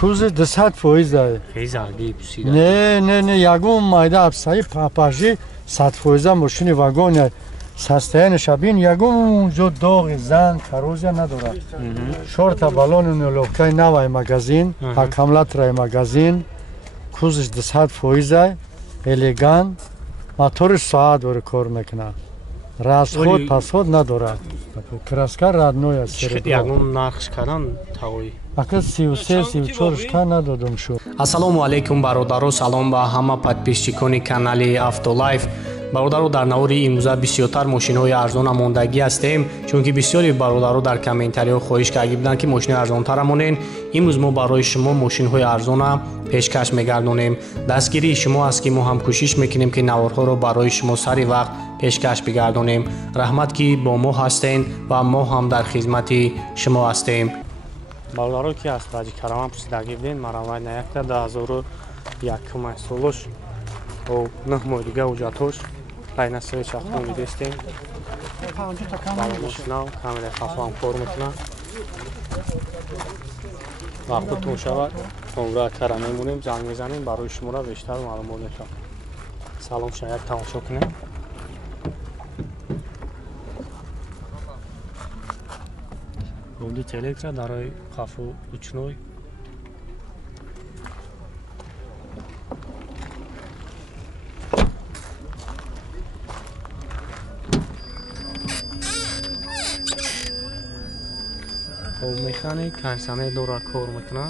کوزه 200% داره. خیلی زرگی پوسیده. نه یگون مایده ابسایی پاپاژی 100% ماشین واگن سستین شبین یگون جو داغ زن کروزیا نداره. شورت بالون نولوکای نوای مغازین، اکامولاتور مغازین، کوزش 200% الگان، موتورش ساعت داره کار میکنه. راست خود پس خود نداره. کراسکار رادنوی است. یگون نرخش کردن تاوی. اکه 33-34 تا ندادم شو. السلام علیکم برادران، سلام به همه پادپیشچیکان کانال автолайф. برادران در نوری امروز بسیارتر ماشین‌های ارزان ماندگی هستیم، چون که بسیاری برادران در کامنت‌ها خواهش کرده بودند که ماشین ارزان‌تر مونین. امروز ما برای شما ماشین‌های ارزان پیشکش می‌گردونیم. دستگیری شما است که ما هم کوشش می‌کنیم که نوارها رو برای شما سری وقت پیشکش بگردونیم. رحمت که با ما هستین و ما هم در خدمت شما هستیم. برادران که از راجی کارمان پرسیدگی بودین، مرا نیاکت 2001 سالش و 9 ماه دیگه وجاتوش پایین سوی چاخون میدستیم. بالاموشنا کاملا خفام کار میکنه. وقتتون شود عمره کار میمونیم، زنگ میزنیم برای شما را بیشتر معلومات میدم. سلام شما یک تماشا کنیم. روندی تلکتر دارای خفو uçnoy. و مکانیک کنسانه دورا کار میکنه.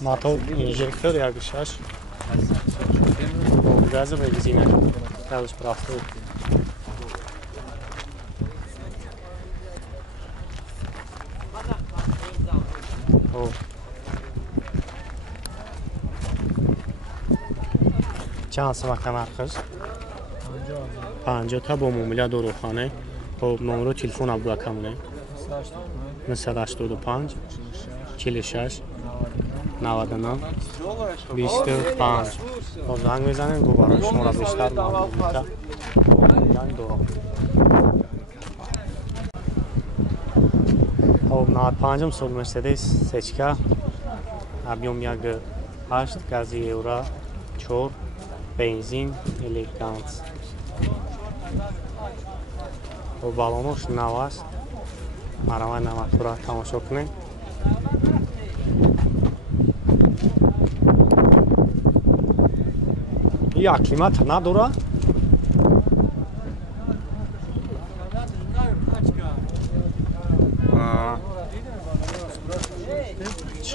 موتور اینژکتور یک شش گاز بنزینه گازش برافته. چند سمک نرخش 50 تا با معامله داروخانه. خب نمره تلفن عبدالکمونه 985 46 99 25. خب زنگ میزنیم گو برای شما را بیشتر معلومات میدم. خب 95 سال مرسدس سچکا ابیوم یک 8 گازی یورا 4 بنزین الگانس. و بالونش نو است. مرا نواتور را تماشا کنیم. این اکلیمات نداره.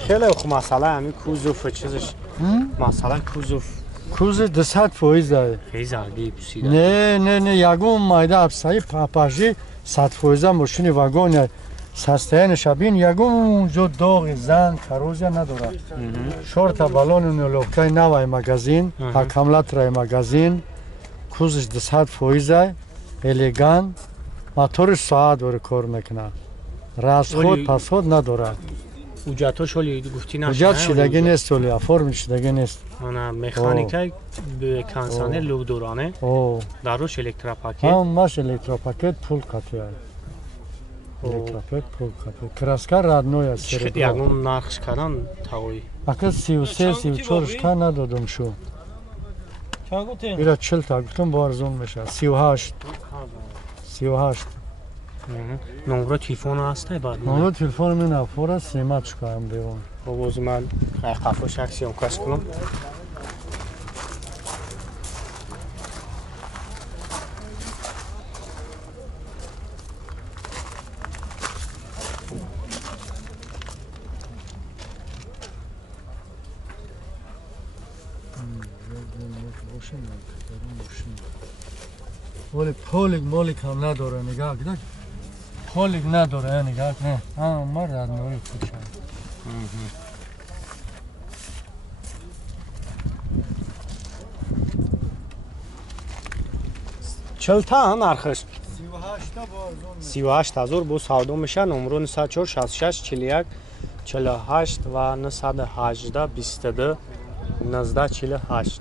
خیلی خوب مسئله همین کوزوف چیزش مسئله کوزه 200% داره. خیلی زرگی پوسیده. نه یگون مایده ابسایی پاپاژی 100% ماشین واگن سستین شبین یگون جو داغ زن کروزیا نداره. شورت بالون نولوکای نوای مغازین، اکامولاتور مغازین، کوزش 200% الگان، موتورش ساعت داره کار میکنه. راست خود پس خود نداره. اوجاتوش ولی گفتی نشه. اوجات شدگی نیست ولی فرم شدگی نیست. آن مکانیکای به کانسانه لوب دورانه. داروش الکتروپاکت. ماش الکتروپاکت پول کاتیه. الکتروپاکت پول کاتیه. کراسکار رادنوی است. یگون نرخش کردن تاوی. اکه 33-34 تا ندادم شو. بیرا 40 تا گفتم بارزون میشه. 38. نمره تلفن هسته بعد. نمره تلفن من افورا سیمت شکایم دیوان. خب من خفه شخصی کش کنم. ولی پولک مالک هم نداره نگاه کدک. پولک نداره نگاه نه. مرد نوی خود شد. چلتا نرخش 38,000 بو سودو میشه. نمره 904 66 41 48 و 918 22 19 48.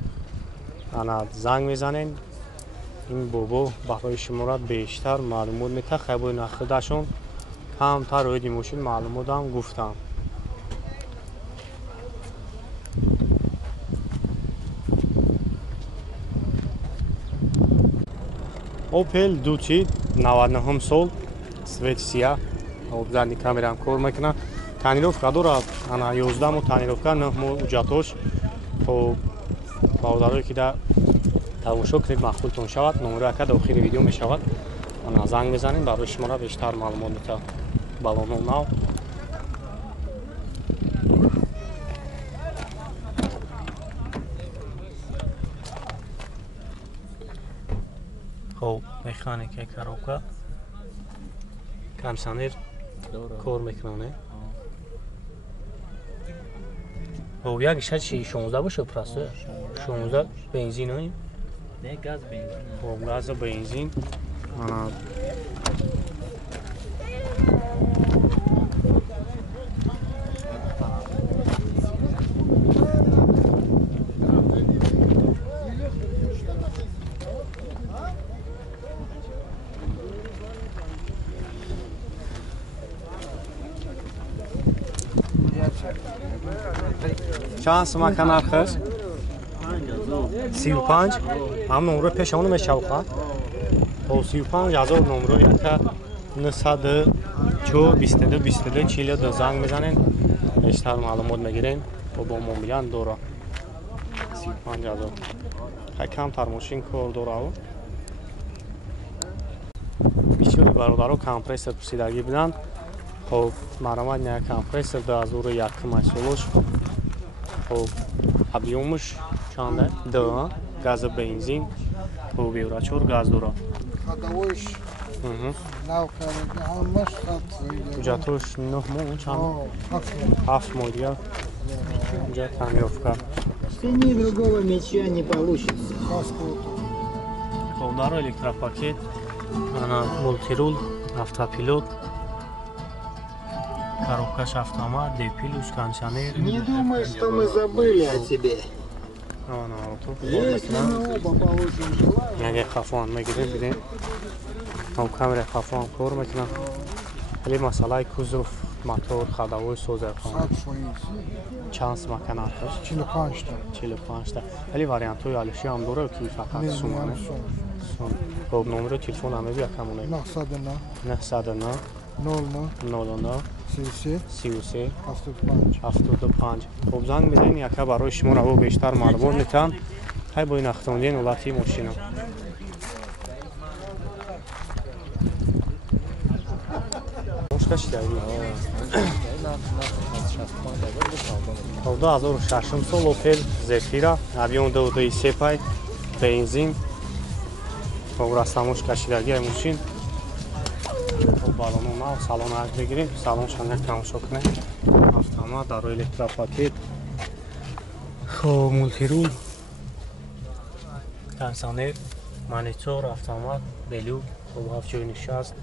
انا زنگ میزنین این بابا برای شما را بیشتر معلومات میده. خیلی نخداشون کمتر روی ماشین معلومات هم گفتم. اوپل دوچی 99 سال سویت سیاه обзорни камерам кор мекунад. Танировка дорад. Ана 11 мо танировка 9 мо уҷатош. Хоб баодарое ки да тамошо кунед махсултон шавад. Номеро ака дар охири видео мешавад. Ана занг мезанед барои шуморо бештар маълумот мета. Балоно нав. Хоб механика коробка. Камсанер کار میکنه. او یک شش 16 باشه پرسه 16 بنزین های نه گاز بنزین او گاز بنزین چند سومه کنار خست 35 هم نمره پیش اونو میشوخه او 35,000 نمره یکه 922 چیله دو زنگ میزنین بیشتر معلومات میگیرین و با مومیان دوره 35,000 خیلی کمتر ماشین کار دوره او بیشتری برادرها کمپرسر پرسیدگی بدن. خب مرامت نه کمپرسر 2001 مسئولش خب объемش چنده؟ 2 گاز بنزین و بیورچور گاز دوره ходовойш нав карда ҳамаш хат уҷатош 9 мол чанд 7 мол дига уҷа тамировка Цени другого мяча не получится. خب داره электропакет ана мултирул автопилот коробкаш автомат депилус кондиционер Не думай, что мы забыли о тебе. Если мы оба получим желание, яке хафон мегирем бидем ҳам камера хафон кор мекунам вале масъалаи кузов мотор ходовой созакон чанд смака нархаш 45 та вале вариантҳои алиши ҳам дора ки фақат сумане хоб номеро телефон ҳам мебия камоне 909 00 33 75 хоб занг мезанед яка барои шумо раво бештар маълумот метаҳам ҳай бо ин ахтондиен ҳолати мошина хоб 2006 сол опел зефира объем 2.3 пай бензин хоб растамош кашидагии мошин балону нав салон ак бигирем салоншон як тамошо кунем автомат дар электропакет хоб мултирул кондиционер монитор автомат белю хоб ҳафтҷои нишаст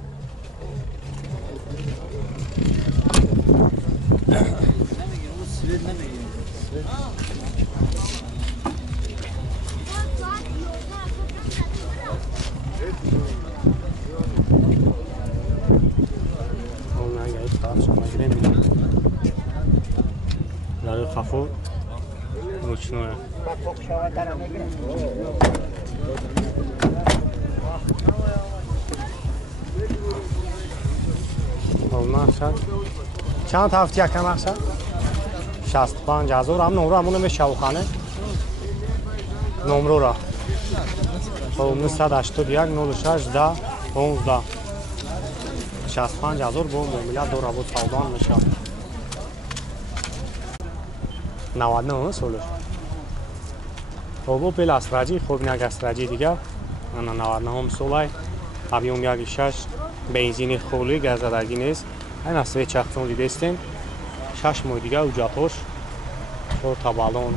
خفو رучное چند هفته یکم اخشد 65,000 هم نمره همونه میشوخانه نمره را 981 06 10 15 65,000 با معاملات دو رابط سودان میشه 99 سولش خب اوپل اسرجی خوب یک اسرجی دیگه انا 99 سولای объем 1.6 بنزین خولی گاز زدگی نیست این اصلی چختون دیده استین 6 ماه دیگه اوجاتوش و تابالون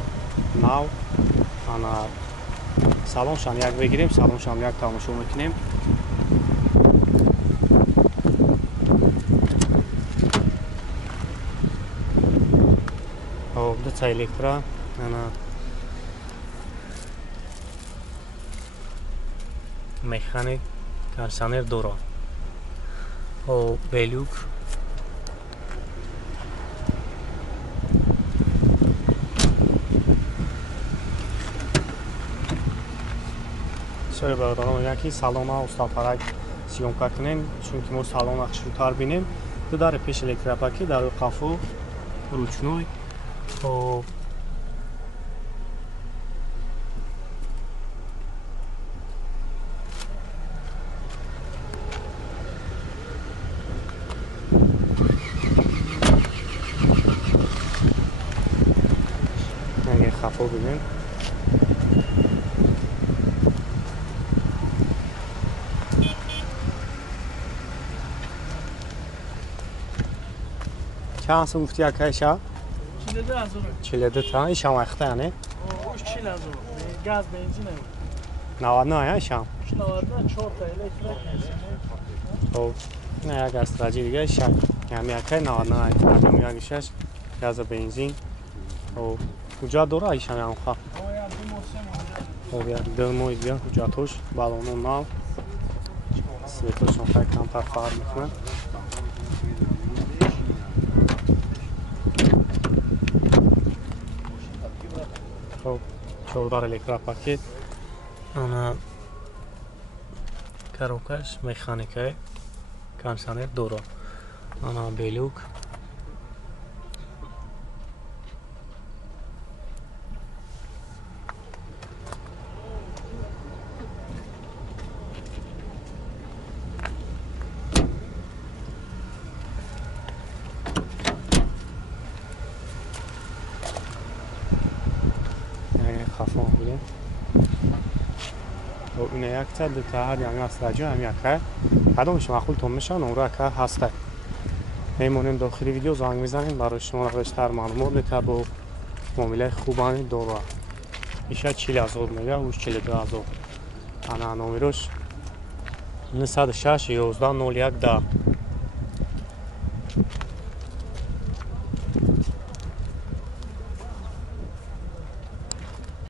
ناو انا سالونشان یک بگیریم سالونشان یک تماشا میکنیم دو تا الکترا انا механик кондиционер дора белюк سوری برادران میگن که سالن ها استانفرک سیونکا کنین چون که ما سالن ها شروطار بینیم تو داره پیش الکتراپاکی داره قفو روچنوی و اگه خفو بینیم چند هستم گفتی اکای شا؟ 42 تا این شام اخته یعنی؟ اوش 40 از اون گاز بنزین هم 99 یا شام؟ 99 4 تا الکتریک خب نه یک استراجی دیگه شام یعنی اکای 99 اگه میگه شش گاز بنزین و کجا دوره ای شام هم خواه؟ خب یا دو موی بیا کجا توش بالونون ناو سویتوشون خیلی کمتر فرق میکنه خب چودار الکتراپاکیت انا کاروکش مکانیکای کانسانر دورا انا بیلوک خفان بودیم و این یک تا دو تا هر یعنی استراجو هم یکه قدامش معقول تون میشن اون را که هسته میمونیم داخلی ویدیو زنگ میزنیم برای شما را بیشتر معلومات میده با معامله خوبانی دورا ایشه 40,000 میگه اوش 42,000 انا نومیروش 906 11 01 10